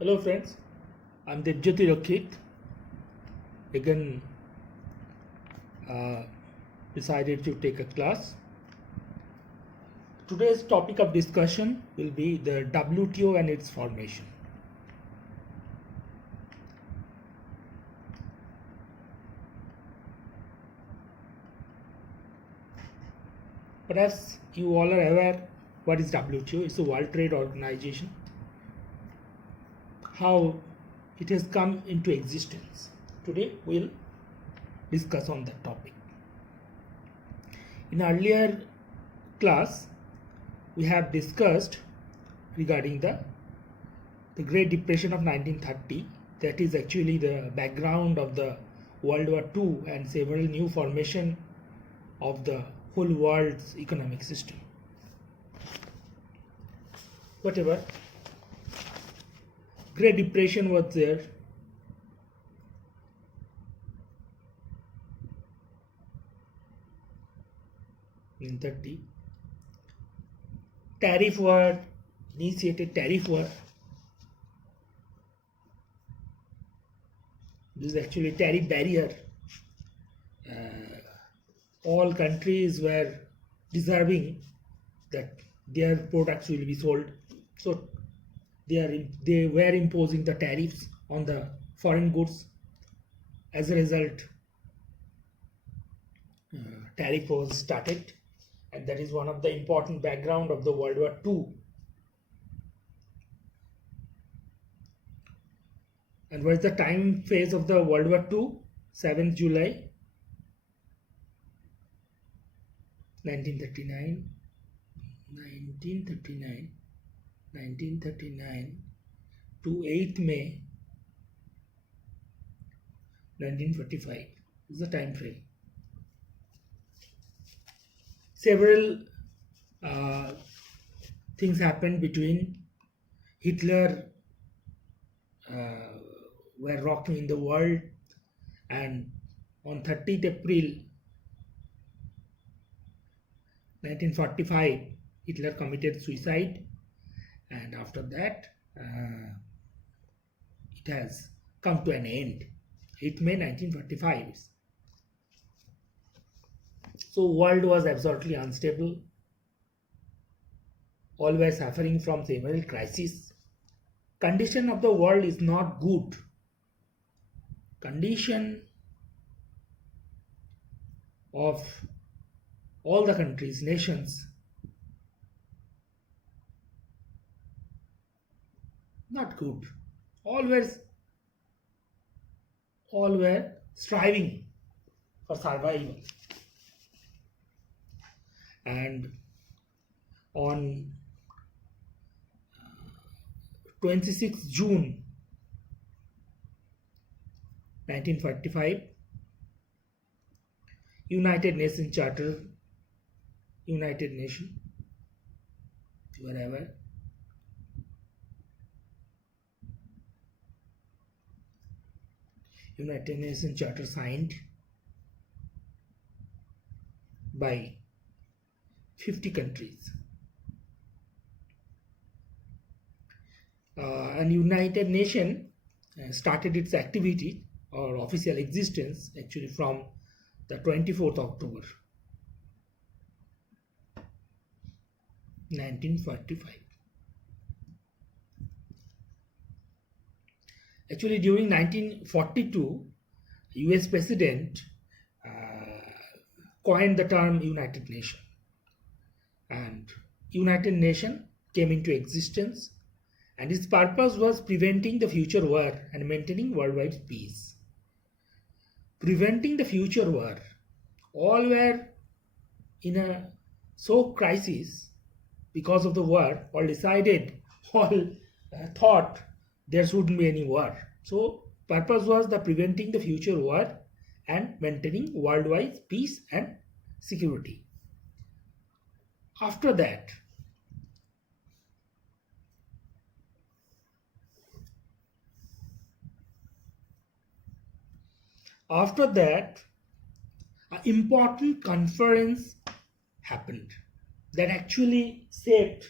Hello friends, I'm Debjyoti Rakit. Again, uh, decided to take a class. Today's topic of discussion will be the WTO and its formation. Perhaps you all are aware what is WTO. It's a World Trade Organization. How it has come into existence. Today we'll discuss on that topic. In earlier class, we have discussed regarding the Great Depression of 1930. That is actually the background of the World War II and several new formation of the whole world's economic system. Whatever, Great Depression was there. In 30, tariff war, initiated tariff war. This is actually tariff barrier. All countries were deserving that their products will be sold, so they were imposing the tariffs on the foreign goods. As a result, tariff was started, and that is one of the important background of the World War II. And what is the time phase of the World War II? 7th July 1939, 1939 to 8th May 1945 is the time frame. Several things happened between Hitler were rocking in the world, and on 30th April 1945 Hitler committed suicide, and after that it has come to an end. 8th May 1945. So world was absolutely unstable, always suffering from several crises. Condition of the world is not good. Condition of all the countries, nations, not good. Always all were striving for survival. And on 26th June 1945, United Nations Charter, United Nations, wherever, United Nations Charter signed by 50 countries. And United Nations started its activity or official existence actually from the 24th October 1945. Actually, during 1942, US President coined the term United Nations, and United Nations came into existence, and its purpose was preventing the future war and maintaining worldwide peace. Preventing the future war. All were in a so crisis because of the war. All decided, all thought there shouldn't be any war. So purpose was the preventing the future war and maintaining worldwide peace and security. After that, an important conference happened that actually shaped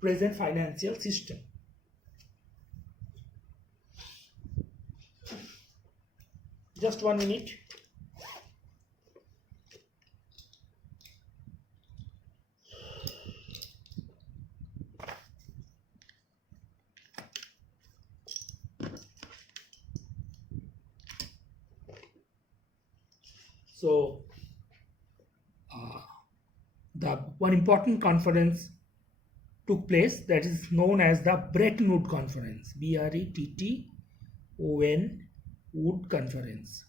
present financial system. Just 1 minute. So, the one important conference took place that is known as the Bretton Woods Conference, Bretton Woods Conference.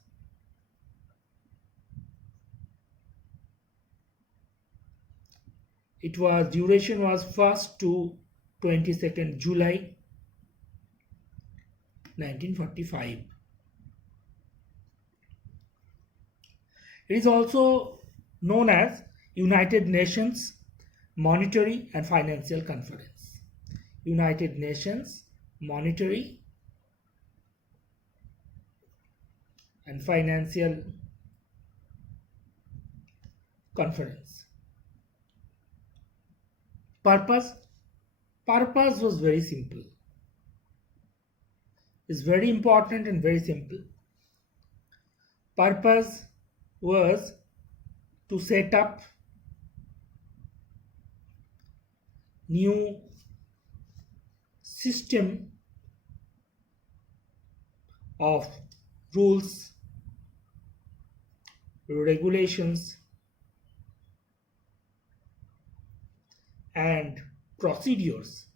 It was duration was 1st to 22nd July 1945. It is also known as United Nations Monetary and Financial Conference. United Nations Monetary and Financial Conference. Purpose was very simple. It's very important and very simple. Purpose was to set up new system of rules, regulations, and procedures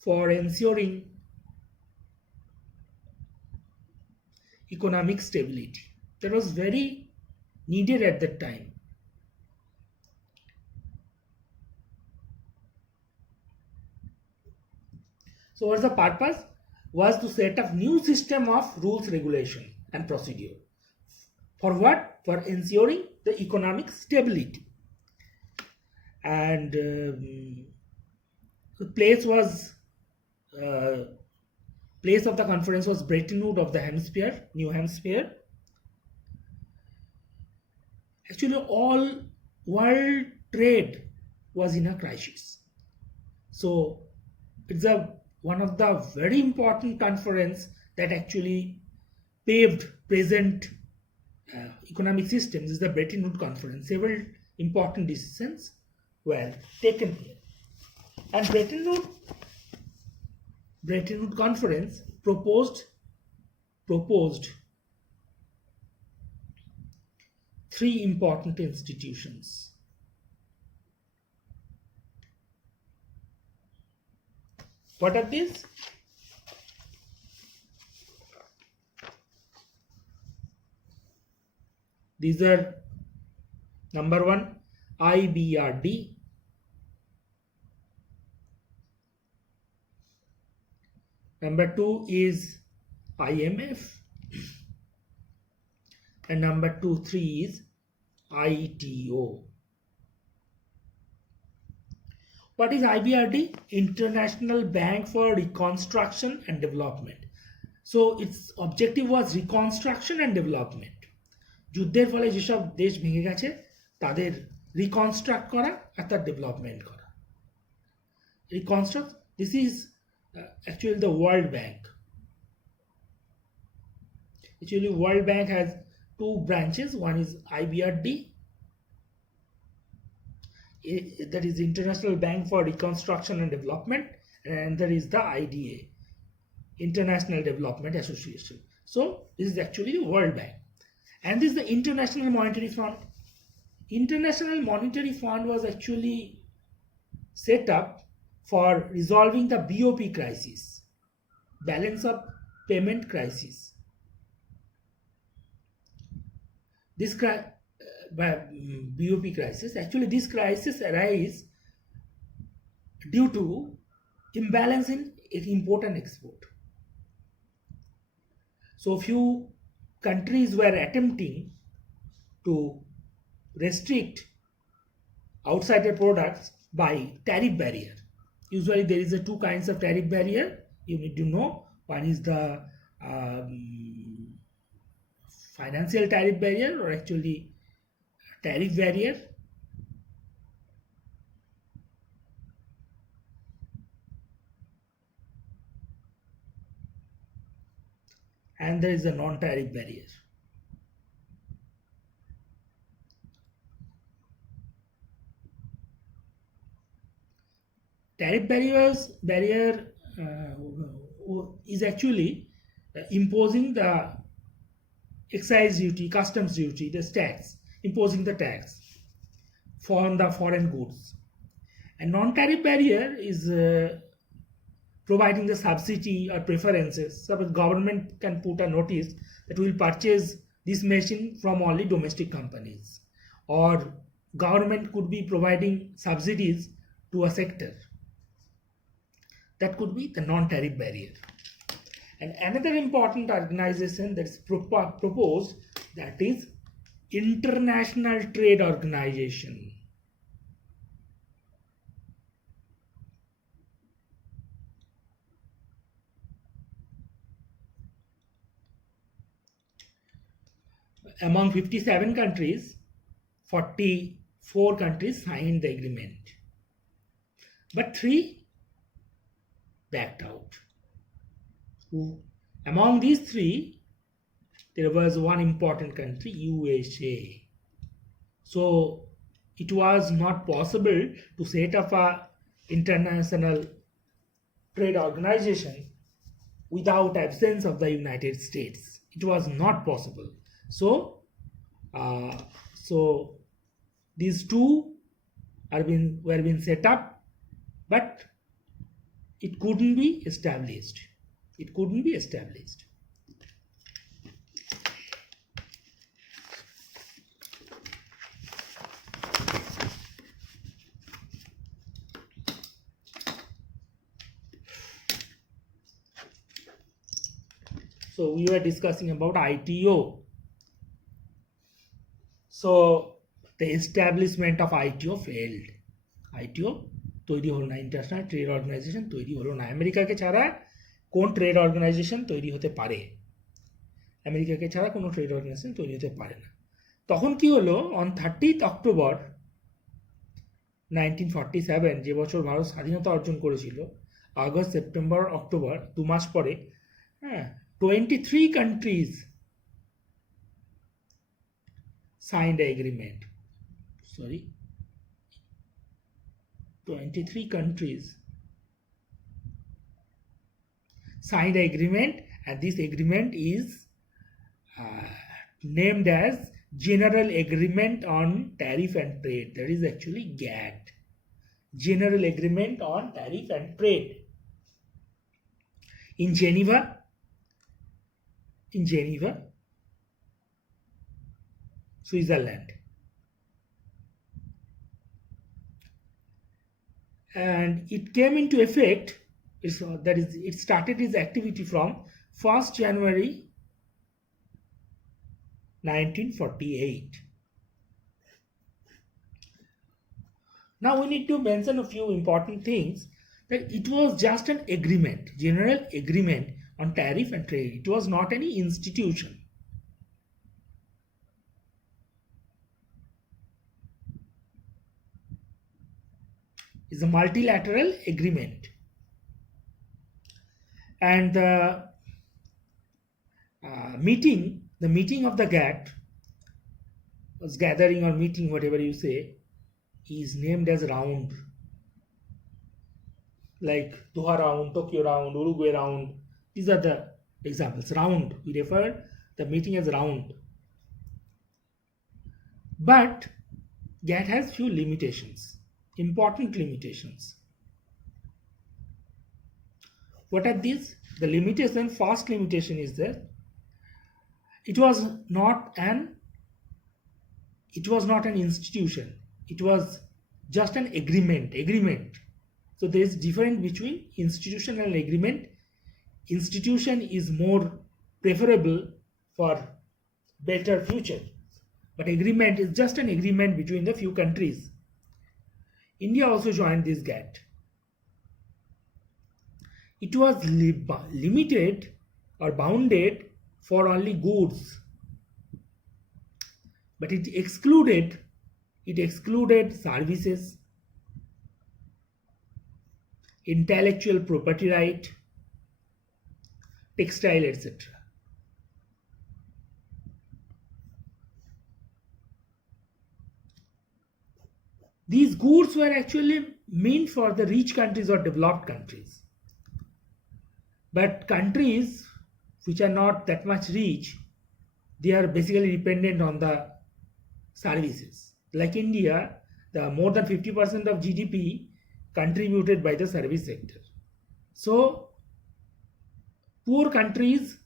for ensuring economic stability. That was very needed at that time. So what's the purpose? Was to set up new system of rules, regulation and procedure. For what? For ensuring the economic stability. And the place of the conference was Bretton Woods of the Hampshire, New Hampshire. Actually, all world trade was in a crisis. So it's one of the very important conference that actually paved present economic systems is the Bretton Woods Conference. Several important decisions were taken here. And Bretton Woods Conference proposed 3 important institutions. What are these? These are number 1, IBRD. Number 2 is IMF. And number 3 is ITO. What is IBRD? International Bank for Reconstruction and Development. So its objective was reconstruction and development. যুদ্ধের ফলে যেসব দেশ ভেঙে গেছে তাদের reconstruct করা আর তার development করা। Reconstruct, this is actually the World Bank. Actually, World Bank has 2 branches. One is IBRD, that is International Bank for Reconstruction and Development, and there is the IDA, International Development Association. So this is actually the World Bank, and this is the International Monetary Fund. International Monetary Fund was actually set up for resolving the BOP crisis, balance of payment crisis. This BOP crisis, actually this crisis arises due to imbalance in import and export. So few countries were attempting to restrict outsider products by tariff barrier. Usually there is 2 kinds of tariff barrier you need to know. One is the financial tariff barrier, or actually tariff barrier. and there is a non-tariff barrier. Tariff barrier is actually imposing the excise duty, customs duty, the tax, imposing the tax on the foreign goods. And non-tariff barrier is providing the subsidy or preferences. So the government can put a notice that we will purchase this machine from only domestic companies, or government could be providing subsidies to a sector. That could be the non-tariff barrier. And another important organization that's proposed, that is International Trade Organization. Among 57 countries, 44 countries signed the agreement, but 3 backed out. Among these 3, there was one important country, USA. So it was not possible to set up a international trade organization without absence of the United States. It was not possible. So these 2 were being set up, but it couldn't be established. It couldn't be established. So we were discussing about ITO. So the establishment of ITO failed. ITO তৈরি হলো না, international trade organisation তৈরি হলো না। আমেরিকাকে ছাড়া কোন trade organisation তৈরি হতে পারে? আমেরিকাকে ছাড়া কোনো ট্রেড অর্গানাইজেশন তৈরি হতে পারে না। তখন কি হলো, অন 30th অক্টোবর 1947, যে বছর ভারত স্বাধীনতা অর্জন করেছিল, আগস্ট, সেপ্টেম্বর, অক্টোবর 2 মাস পরে, 23 countries signed an agreement. 23 countries signed an agreement, and this agreement is named as General Agreement on Tariff and Trade. That is actually GATT, General Agreement on Tariff and Trade, in Geneva, Switzerland. And it came into effect, it started its activity from 1st January 1948. Now we need to mention a few important things, that it was just an agreement, general agreement on tariff and trade. It was not any institution. It's a multilateral agreement. And the meeting of the GATT, was gathering or meeting, whatever you say, is named as round. Like Doha round, Tokyo round, Uruguay round. These are the examples. Round, we refer the meeting as round. But GATT has few limitations, important limitations. What are these? The limitation, first limitation is that it was not an institution. It was just an agreement. So there is difference between institution and agreement. Institution is more preferable for better future, but agreement is just an agreement between the few countries. India also joined this GATT. It was limited or bounded for only goods, but it excluded services, intellectual property right, textile, etc. goods were actually meant for the rich countries or developed countries. But countries which are not that much rich, they are basically dependent on the services. Like India, the more than 50% of GDP contributed by the service sector. So poor countries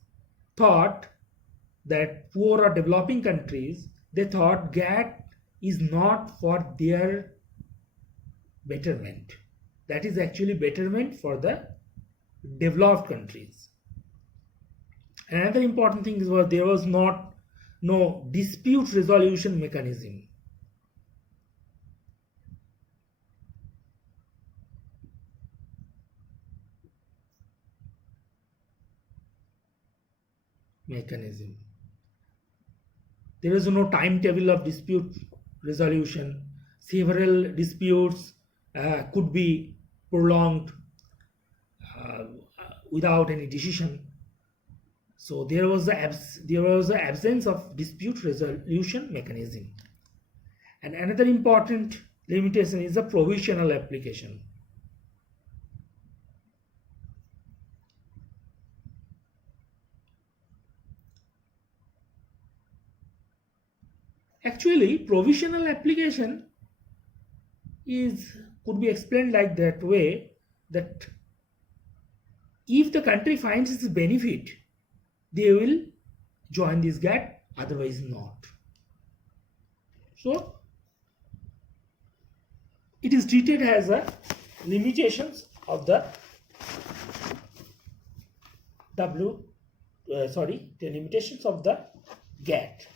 thought that poor or developing countries, they thought GATT is not for their betterment. That is actually betterment for the developed countries. Another important thing was there was no dispute resolution mechanism. There is no timetable of dispute resolution. Several disputes could be prolonged uh, without any decision. So there was the absence of dispute resolution mechanism. And another important limitation is the provisional application. Actually, provisional application could be explained like that way, that if the country finds its benefit, they will join this GATT, otherwise not. So it is treated as a limitations of the the limitations of the GATT.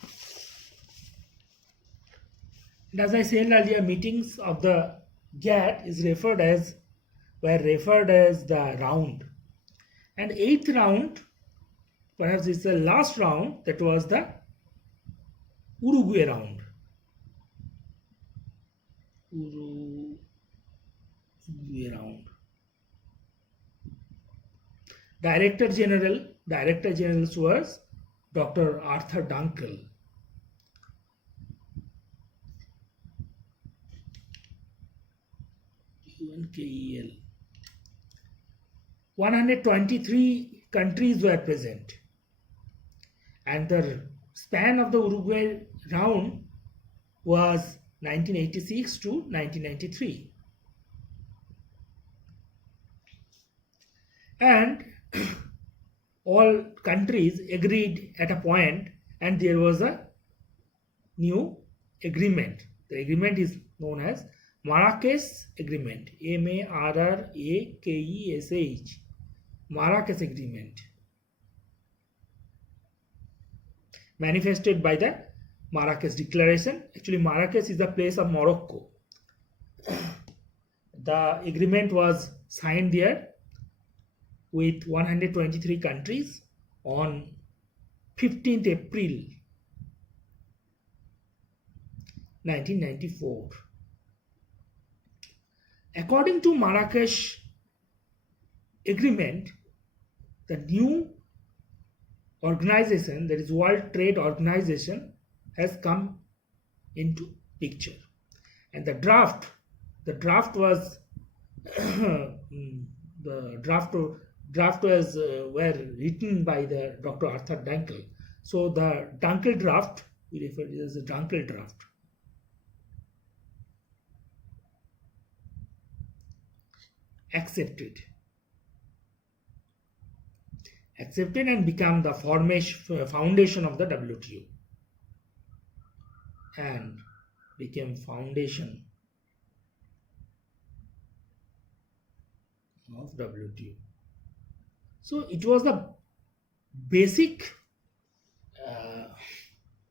And as I said earlier, meetings of the GATT were referred as the round. And eighth round, perhaps it's the last round, that was the Uruguay round. Uruguay round. Director Generals was Dr. Arthur Dunkel. UNKEL. 123 countries were present, and the span of the Uruguay round was 1986 to 1993. And all countries agreed at a point, and there was a new agreement. The agreement is known as Marrakesh Agreement, Marrakesh, Marrakesh Agreement, manifested by the Marrakesh Declaration. Actually, Marrakesh is the place of Morocco. The agreement was signed there with 123 countries on 15th April 1994. According to Marrakesh Agreement, the new organization, that is World Trade Organization, has come into picture. And the draft was the draft was were written by the Dr. Arthur Dunkel. So the Dunkel draft, we refer to it as the Dunkel draft. Accepted and become the foundation of the WTO, and became foundation of WTO. So it was the basic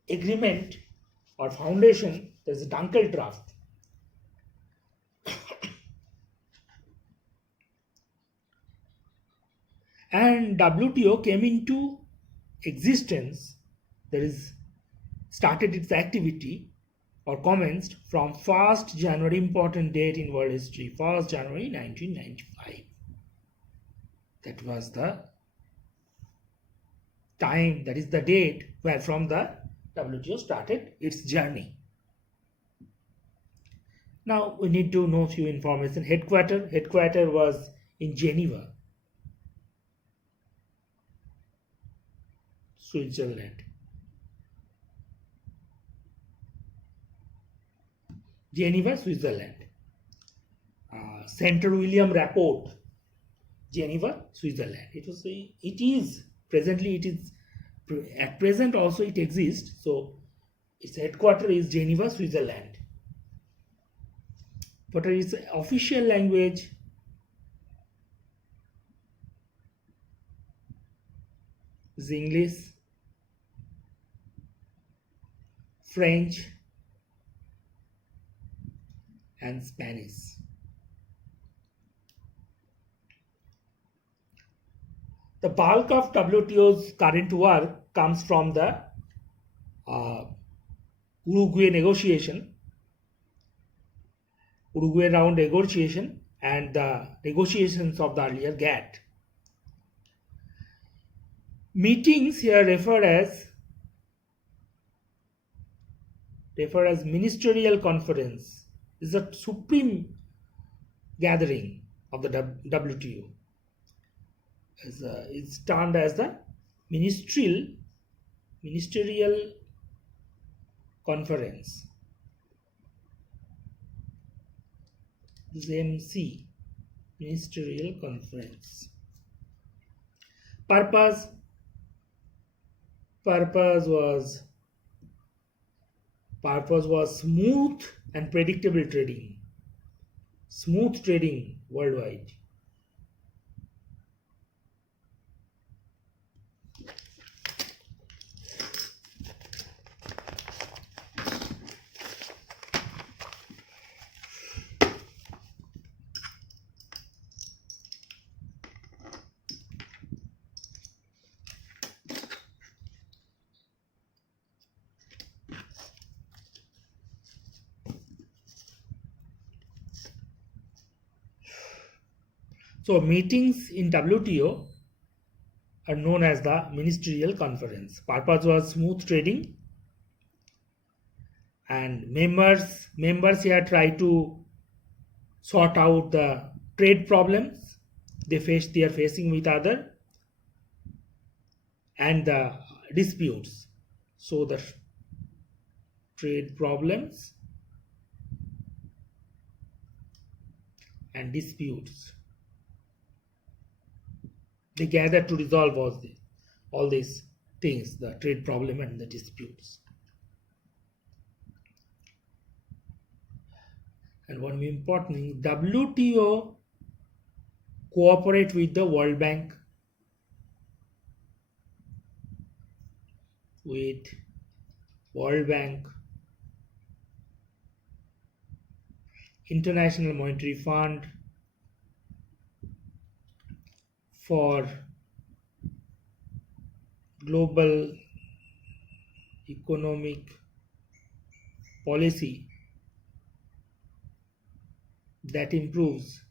agreement or foundation. There's a Dunkel draft. And WTO came into existence, that is, started its activity or commenced from 1st January, important date in world history, 1st January 1995. That was the time, that is the date where from the WTO started its journey. Now we need to know few information. Headquarter was in Geneva, Switzerland. Geneva, Switzerland. Center William Rapport, Geneva, Switzerland. It is presently. It is at present also it exists. So its headquarter is Geneva, Switzerland. What is its official language? Is English, French, and Spanish. The bulk of WTO's current work comes from the Uruguay round negotiation, and the negotiations of the earlier GATT. Meetings here refer as ministerial conference. This is a supreme gathering of the WTO. It's termed as the ministerial conference. This is MC, ministerial conference. Purpose was smooth and predictable trading. Smooth trading worldwide. So meetings in WTO are known as the ministerial conference. Purpose was smooth trading, and members here try to sort out the trade problems they are facing with other, and the disputes. So the trade problems and disputes, they gather to resolve all these things, the trade problem and the disputes. And one important thing, WTO cooperate with the World Bank, International Monetary Fund, for global economic policy that improves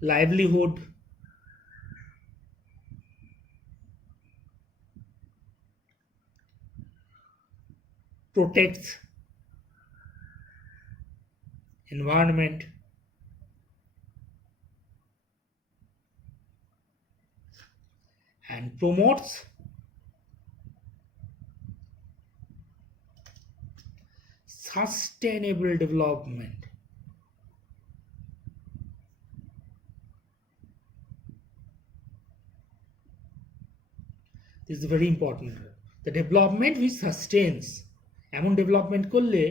livelihood, protects environment, and promotes sustainable development. This is very important. The development which sustains, এমন development করলে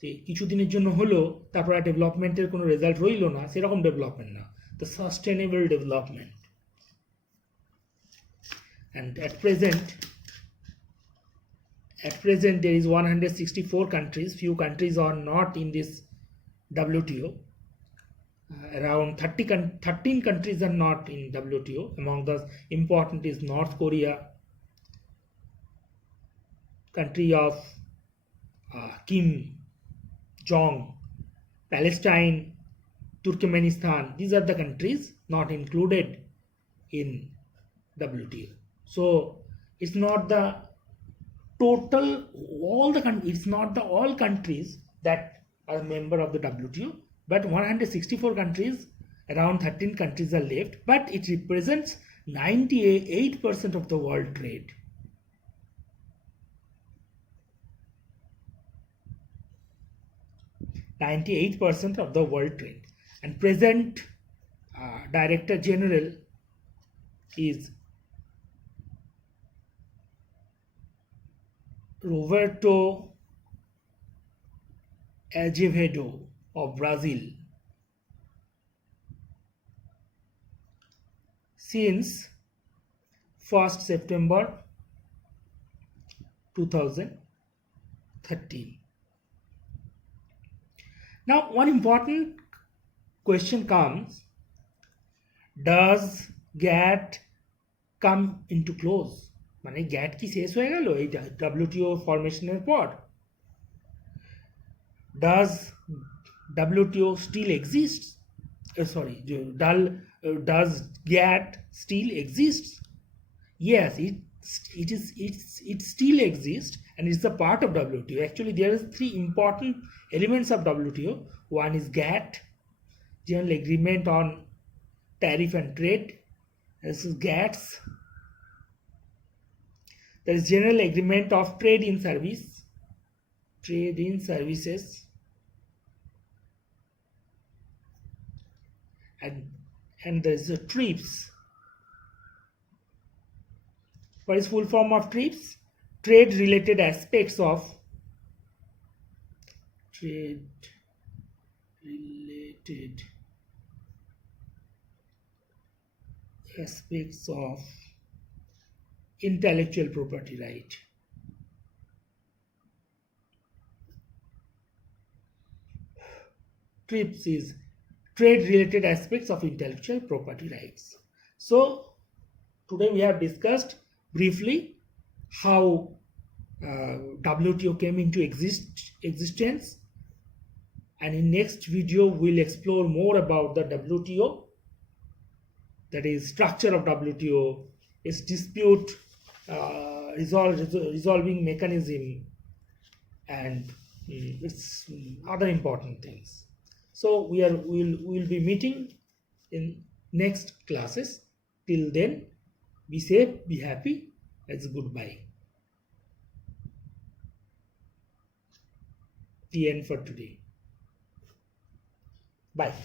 যে কিছুদিনের জন্য হলো তারপর আর ডেভেলপমেন্টের কোনো result রইল না, সেরকম ডেভেলপমেন্ট না, the sustainable development. And at present there is 164 countries. Few countries are not in this WTO. Around 13 countries are not in WTO. Among the important is North Korea, country of Kim Jong, Palestine, Turkmenistan. These are the countries not included in WTO. So it's not the total all the countries, it's not the all countries that are a member of the WTO, but 164 countries, around 13 countries are left, but it represents 98% of the world trade. 98% of the world trade. And present Director General is Roberto Azevedo of Brazil. Since 1st September 2013. Now, one important question comes: does GATT come into close? মানে গ্যাট কি শেষ হয়ে গেল এই WTO ফরমেশনের পর? Does WTO still exist? Does GATT still exist? Yes, it still exists and it's a part of WTO. Actually, there is three important elements of WTO. One is GATT, General Agreement on Tariff and Trade. This is GATS. There is General Agreement of Trade in Services, and there is a TRIPS. What is full form of TRIPS? Trade related aspects of intellectual property right. TRIPS is trade related aspects of intellectual property rights. So today we have discussed briefly how WTO came into existence, and in next video we'll explore more about the WTO, that is structure of WTO, its dispute resolving mechanism, and its other important things. So we'll be meeting in next classes. Till then, be safe, be happy. It's goodbye. The end for today. Bye.